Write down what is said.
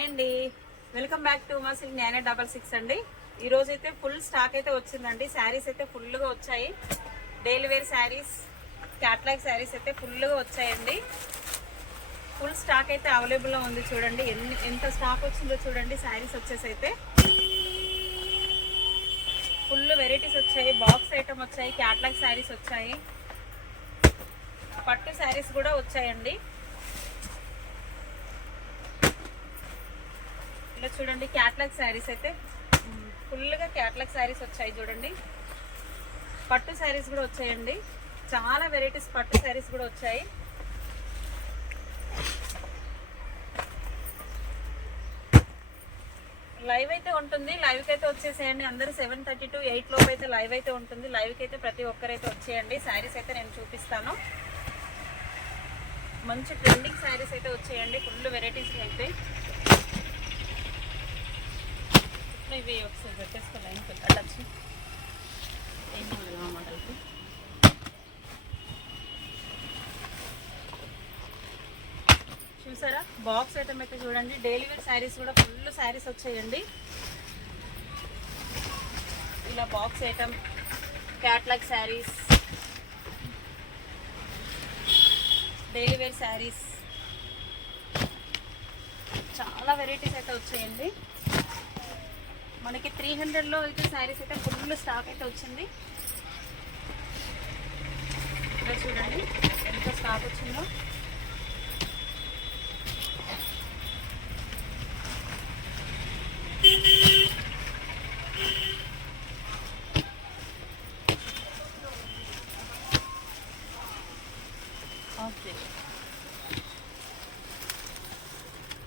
Hi అండి. Welcome back to మా silk నేనే డబల్ సిక్స్ అండి. ఈరోజు అయితే ఫుల్ స్టాక్ అయితే వచ్చిందండి. శారీస్ అయితే ఫుల్గా వచ్చాయి. Daily wear saris catalogue saris అయితే ఫుల్గా వచ్చాయండి. ఫుల్ స్టాక్ అయితే అవైలబుల్లో ఉంది చూడండి. ఎన్ని ఎంత స్టాక్ వచ్చిందో చూడండి. శారీస్ వచ్చేసి అయితే ఫుల్ వెరైటీస్ వచ్చాయి. బాక్స్ ఐటమ్ వచ్చాయి. క్యాట్లాగ్ శారీస్ వచ్చాయి. పట్టు శారీస్ కూడా వచ్చాయండి. ఇలా చూడండి క్యాట్లాగ్ శారీస్ అయితే. ఫుల్గా క్యాట్లాగ్ శారీస్ వచ్చాయి చూడండి. పట్టు శారీస్ కూడా వచ్చాయండి. చాలా వెరైటీస్ పట్టు శారీస్ కూడా వచ్చాయి. లైవ్ అయితే ఉంటుంది. లైవ్కి అయితే వచ్చేసేయండి. అందరు సెవెన్ థర్టీ టు ఎయిట్ లోపు అయితే లైవ్ అయితే ఉంటుంది. లైవ్కి అయితే ప్రతి ఒక్కరైతే వచ్చేయండి. శారీస్ అయితే నేను చూపిస్తాను. మంచి ట్రెండింగ్ శారీస్ అయితే వచ్చేయండి. ఫుల్ వెరైటీస్ అయితే. ఇవి ఒకసారి పెట్టేసుకో లైన్ పెట్టచ్చు ఏం మోడల్ చూసారా? బాక్స్ ఐటమ్ అయితే చూడండి. డైలీ వేర్ శారీస్ కూడా ఫుల్ శారీస్ వచ్చాయండి. ఇలా box item catalogue saris daily wear saris. చాలా వెరైటీస్ అయితే వచ్చాయండి. మనకి త్రీ హండ్రెడ్లో అయితే శారీస్ అయితే ఫుల్ స్టాక్ అయితే వచ్చింది. ఇక్కడ చూడండి ఎంత స్టాక్ వచ్చిందో. ఓకే